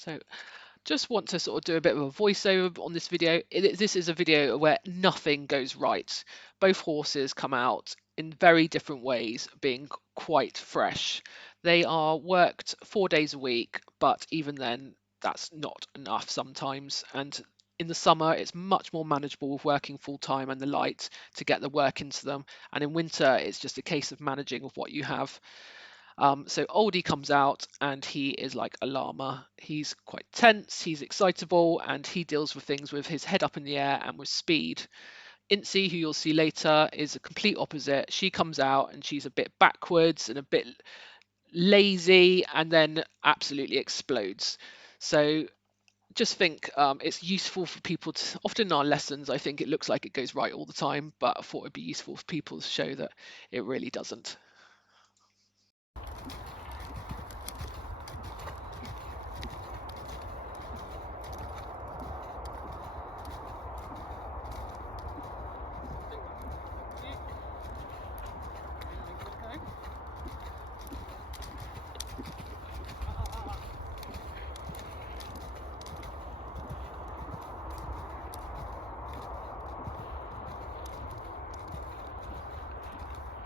So just want to sort of do a bit of a voiceover on this video. This is a video where nothing goes right. Both horses come out in very different ways, being quite fresh. They are worked 4 days a week, but even then, that's not enough sometimes. And in the summer, it's much more manageable with working full time and the light to get the work into them. And in winter, it's just a case of managing with what you have. So Aldy comes out and he is like a llama. He's quite tense, he's excitable, and he deals with things with his head up in the air and with speed. Insey, who you'll see later, is a complete opposite. She comes out and she's a bit backwards and a bit lazy and then absolutely explodes. So just think it's useful for people to, often in our lessons, I think it looks like it goes right all the time, but I thought it'd be useful for people to show that it really doesn't.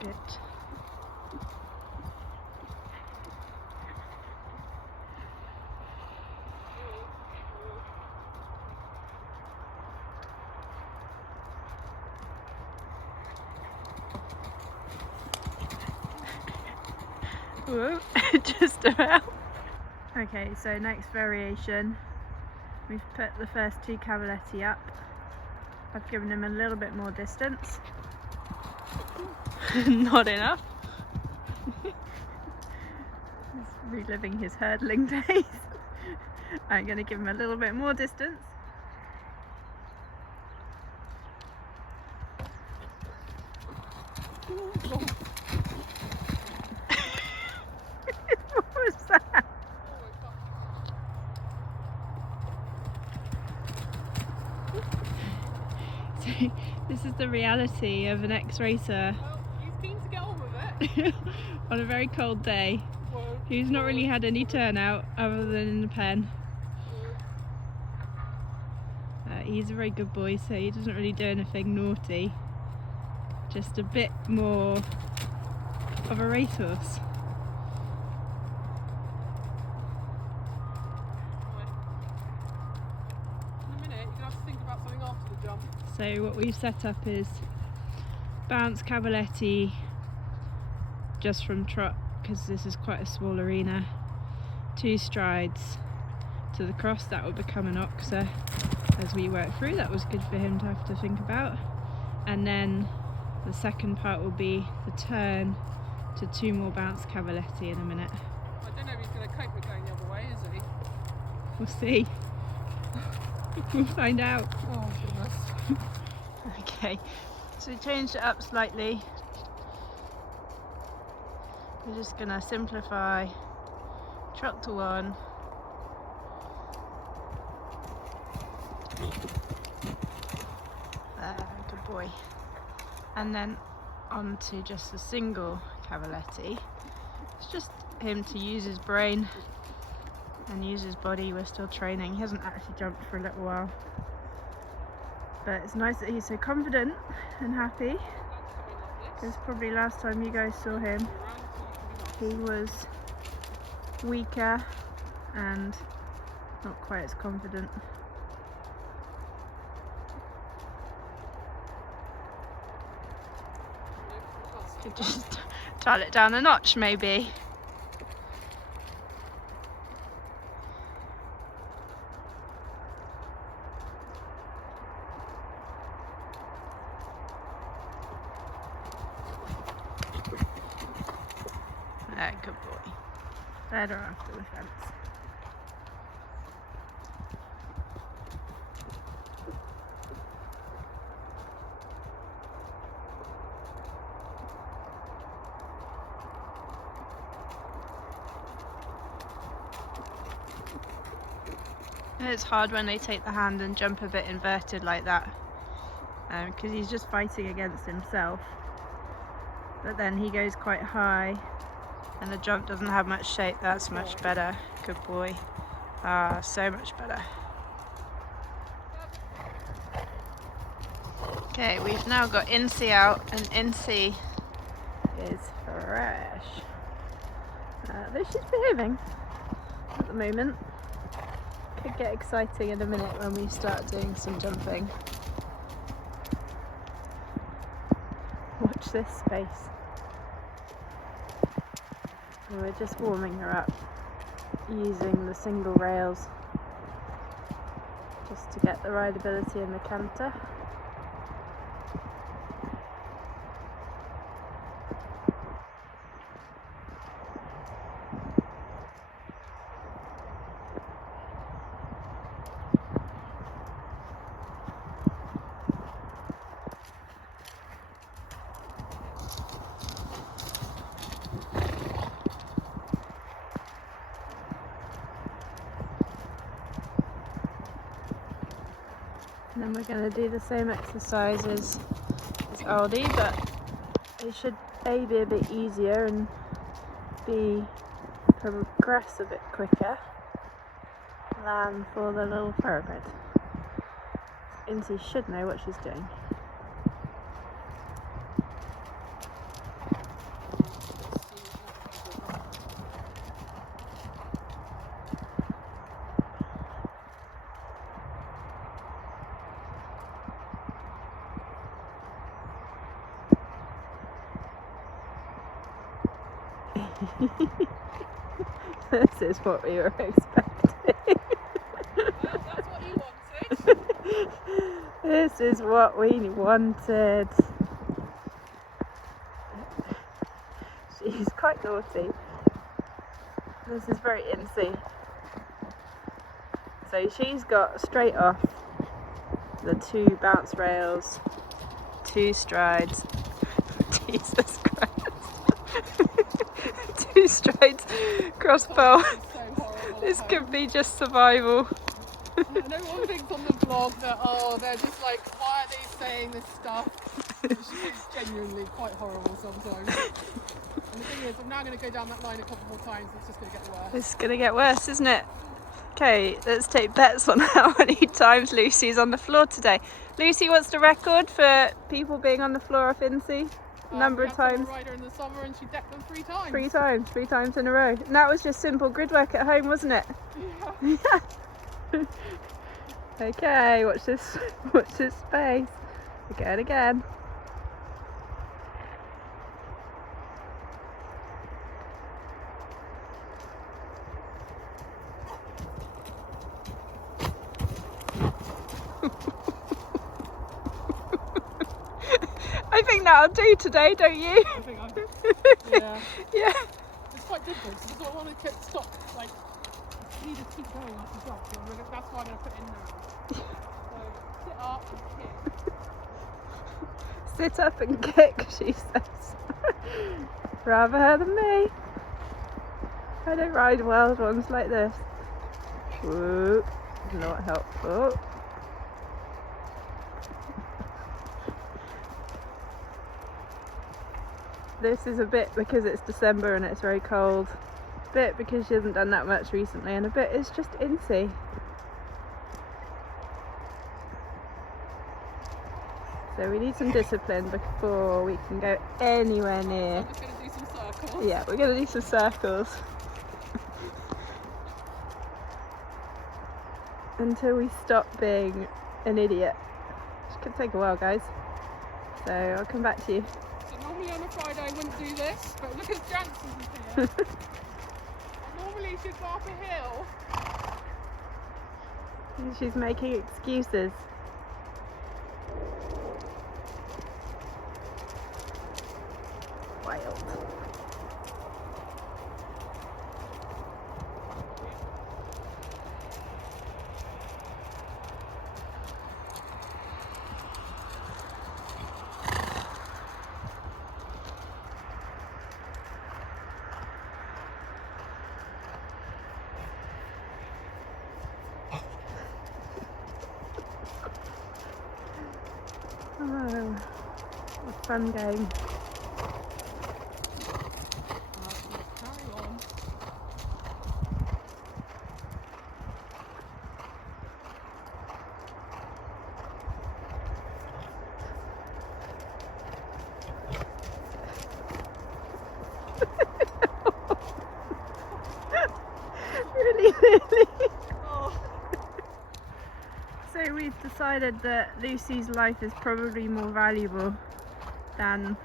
Good. Whoa, just about. Okay, so next variation, we've put the first two cavaletti up. I've given him a little bit more distance. Not enough. He's reliving his hurdling days. I'm going to give him a little bit more distance. What was that? So, this is the reality of an ex-racer. Well, he's keen to get on with it. On a very cold day. Who's not really had any turnout other than in the pen. He's a very good boy, so he doesn't really do anything naughty. Just a bit more of a racehorse. In a minute, you're going to have to think about something after the jump. So what we've set up is bounce cavaletti just from trot, because this is quite a small arena. 2 strides to the cross, that will become an oxer as we work through. That was good for him to have to think about. And then the second part will be the turn to 2 more bounce cavaletti in a minute. I don't know if he's going to cope with going the other way, is he? We'll see. We'll find out. Oh, goodness. Okay, so we changed it up slightly. We're just going to simplify trot to 1. Good boy. And then on to just a single cavaletti. It's just him to use his brain and use his body. We're still training. He hasn't actually jumped for a little while. But it's nice that he's so confident and happy. Because probably last time you guys saw him, he was weaker and not quite as confident. Could just dial it down a notch, maybe. Good boy. Better after the fence. It's hard when they take the hand and jump a bit inverted like that, because he's just fighting against himself. But then he goes quite high and the jump doesn't have much shape. That's much better. Good boy. Ah, so much better. Okay, we've now got Insey out, and Insey is fresh. Though she's behaving at the moment. Could get exciting in a minute when we start doing some jumping. Watch this space. And we're just warming her up using the single rails just to get the rideability in the canter. And then we're going to do the same exercises as Aldy, but it should A, be a bit easier and B, progress a bit quicker than for the little thoroughbred. Insey should know what she's doing. This is what we were expecting. Well, that's what you wanted. This is what we wanted. She's quite naughty. This is very Insey. So she's got straight off the 2 bounce rails, 2 strides. Jesus Christ. 2 strides cross pole. This could be just survival. And everyone thinks on the vlog that, oh, they're just like, why are they saying this stuff? It's genuinely quite horrible sometimes. And the thing is, I'm now going to go down that line a couple more times, it's just going to get worse. It's going to get worse, isn't it? Okay, let's take bets on how many times Lucy's on the floor today. Lucy, what's the record for people being on the floor off Insey? Number of times? I had a rider in the summer and she decked them 3 times. 3 times in a row. And that was just simple grid work at home, wasn't it? Yeah. Okay, watch this space. Again. I think that'll do today, don't you? I think yeah. Yeah. It's quite difficult because I want to stop, like, you need to keep going after you drop. So that's why I'm going to put in now. So sit up and kick. Sit up and kick, she says. Rather her than me. I don't ride wild ones like this. Whoa, not helpful. This is a bit because it's December and it's very cold, a bit because she hasn't done that much recently, and a bit is just Insey. So we need some discipline before we can go anywhere near. I'm just going to do some circles. Yeah, we're going to do some circles. Until we stop being an idiot. Which could take a while, guys. So I'll come back to you. So normally on a Friday I wouldn't do this, but look at Jansen's here. Normally she'd go up a hill. She's making excuses. Wild. Oh, what a fun game. Carry on. Really, really. So we've decided that Lucy's life is probably more valuable than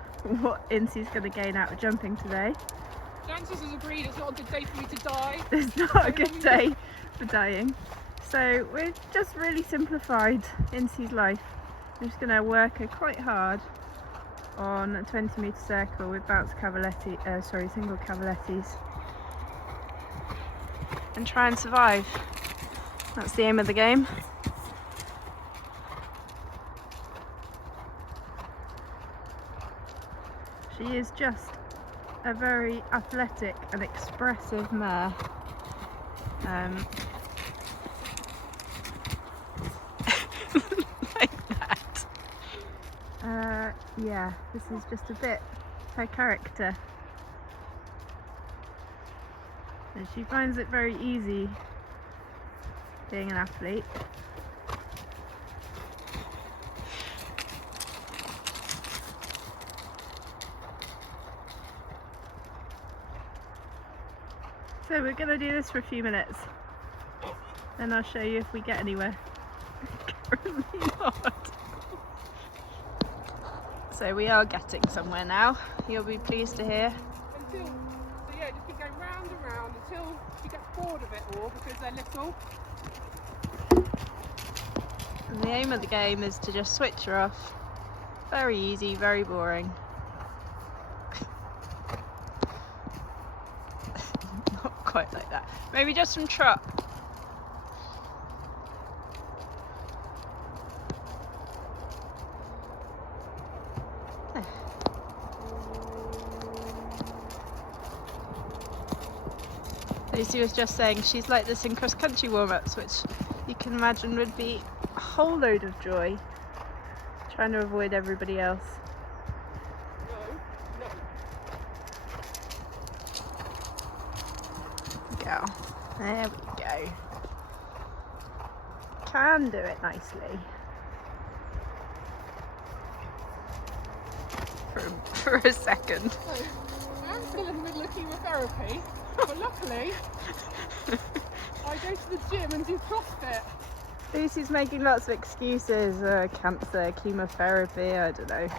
what Insey's going to gain out of jumping today. Jancis has agreed it's not a good day for me to die. It's not a good day for dying. So we've just really simplified Insey's life. I'm just going to work her quite hard on a 20-metre circle with single cavalettis, and try and survive. That's the aim of the game. She is just a very athletic and expressive mare. Like that. Yeah, this is just a bit her character. And she finds it very easy being an athlete. So we're going to do this for a few minutes, then I'll show you if we get anywhere. Currently not. So we are getting somewhere now, you'll be pleased to hear. So yeah, just keep going round and round until you get bored of it all, because they're little. And the aim of the game is to just switch her off. Very easy, very boring. Not quite like that. Maybe just some trot. Lucy was just saying she's like this in cross-country warm-ups, which you can imagine would be a whole load of joy, trying to avoid everybody else. Go. There we go. Can do it nicely. For a second. I'm still in the middle of chemotherapy, but luckily I go to the gym and do CrossFit. Lucy's making lots of excuses. Cancer, chemotherapy, I don't know.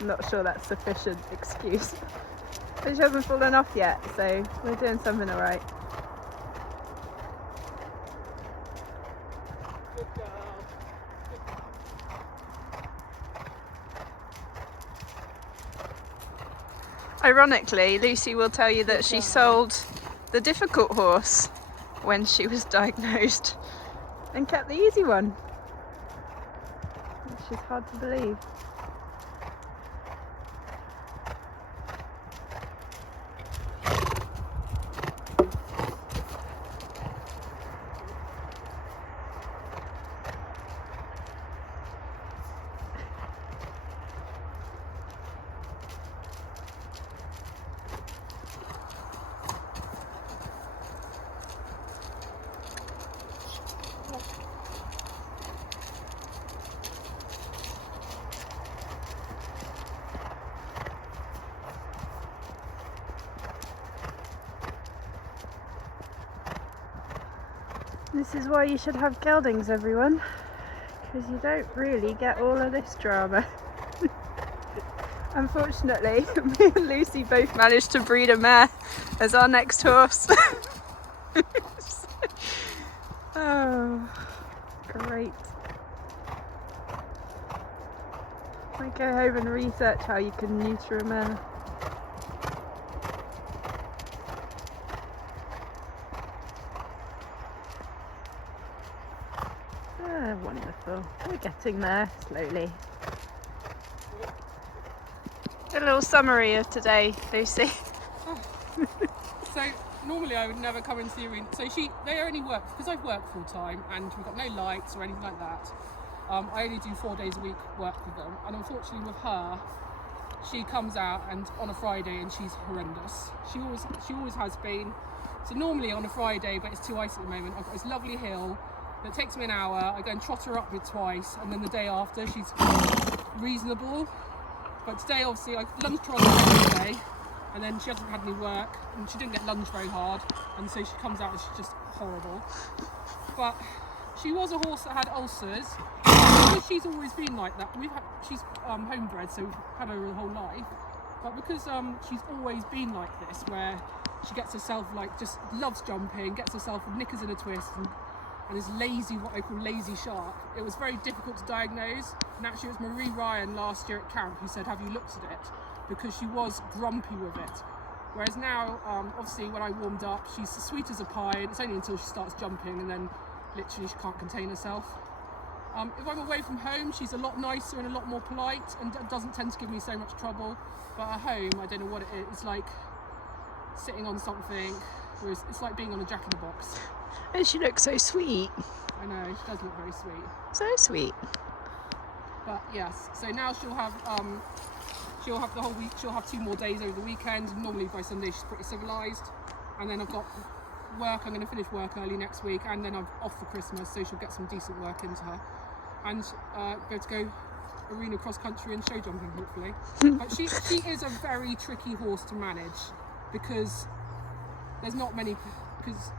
I'm not sure that's sufficient excuse. But she hasn't fallen off yet, so we're doing something alright. Good girl. Ironically, Lucy will tell you that she sold the difficult horse when she was diagnosed and kept the easy one, which is hard to believe. This is why you should have geldings, everyone, because you don't really get all of this drama. Unfortunately, me and Lucy both managed to breed a mare as our next horse. Oh, great. I go home and research how you can neuter a mare. Wonderful. We're getting there slowly. A little summary of today, Lucy. So normally I would never come and see her in. So they only work, because I've worked full time and we've got no lights or anything like that. I only do 4 days a week work with them, and unfortunately with her, she comes out and on a Friday and she's horrendous. She always has been. So normally on a Friday, but it's too icy at the moment, I've got this lovely hill that takes me an hour. I go and trot her up with twice, and then the day after she's reasonable. But today obviously I lunch her on the day, and then she hasn't had any work, and she didn't get lunch very hard, and so she comes out and she's just horrible. But she was a horse that had ulcers. Because she's always been like that. She's homebred, so we've had her whole life. But because she's always been like this, where she gets herself just loves jumping, gets herself knickers in a twist, and is lazy, what I call lazy sharp. It was very difficult to diagnose. And actually, it was Marie Ryan last year at camp who said, "Have you looked at it?" Because she was grumpy with it. Whereas now, obviously, when I warmed up, she's as sweet as a pie. And it's only until she starts jumping, and then literally she can't contain herself. If I'm away from home, she's a lot nicer and a lot more polite, and doesn't tend to give me so much trouble. But at home, I don't know what it is. It's like sitting on something, whereas it's like being on a jack-in-the-box. And she looks so sweet. I know, she does look very sweet. So sweet. But yes, so now she'll have the whole week. She'll have 2 more days over the weekend. Normally by Sunday she's pretty civilised. And then I've got work. I'm going to finish work early next week, and then I'm off for Christmas, so she'll get some decent work into her. And go arena cross country and show jumping, hopefully. But she is a very tricky horse to manage, because there's not many, because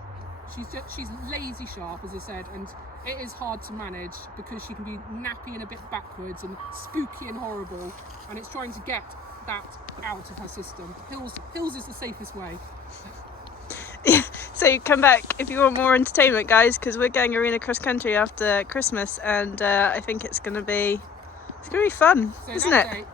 she's lazy sharp, as I said, and it is hard to manage because she can be nappy and a bit backwards and spooky and horrible, and it's trying to get that out of her system. Hills is the safest way. Yeah, so come back if you want more entertainment, guys, because we're going arena cross country after Christmas, and I think it's gonna be fun, isn't it?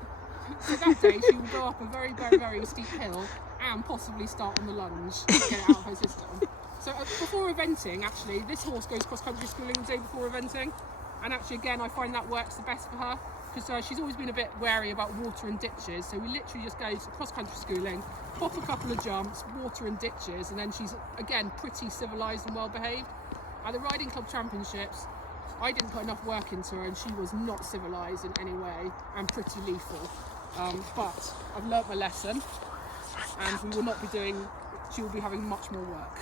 So that day she will go up a very, very, very steep hill and possibly start on the lunge to get it out of her system. So before eventing, actually, this horse goes cross country schooling the day before eventing, and actually again I find that works the best for her, because she's always been a bit wary about water and ditches. So we literally just go to cross country schooling, pop a couple of jumps, water and ditches, and then she's again pretty civilised and well behaved. At the Riding Club Championships, I didn't put enough work into her, and she was not civilised in any way and pretty lethal. But I've learnt my lesson, and we will not be doing. She will be having much more work.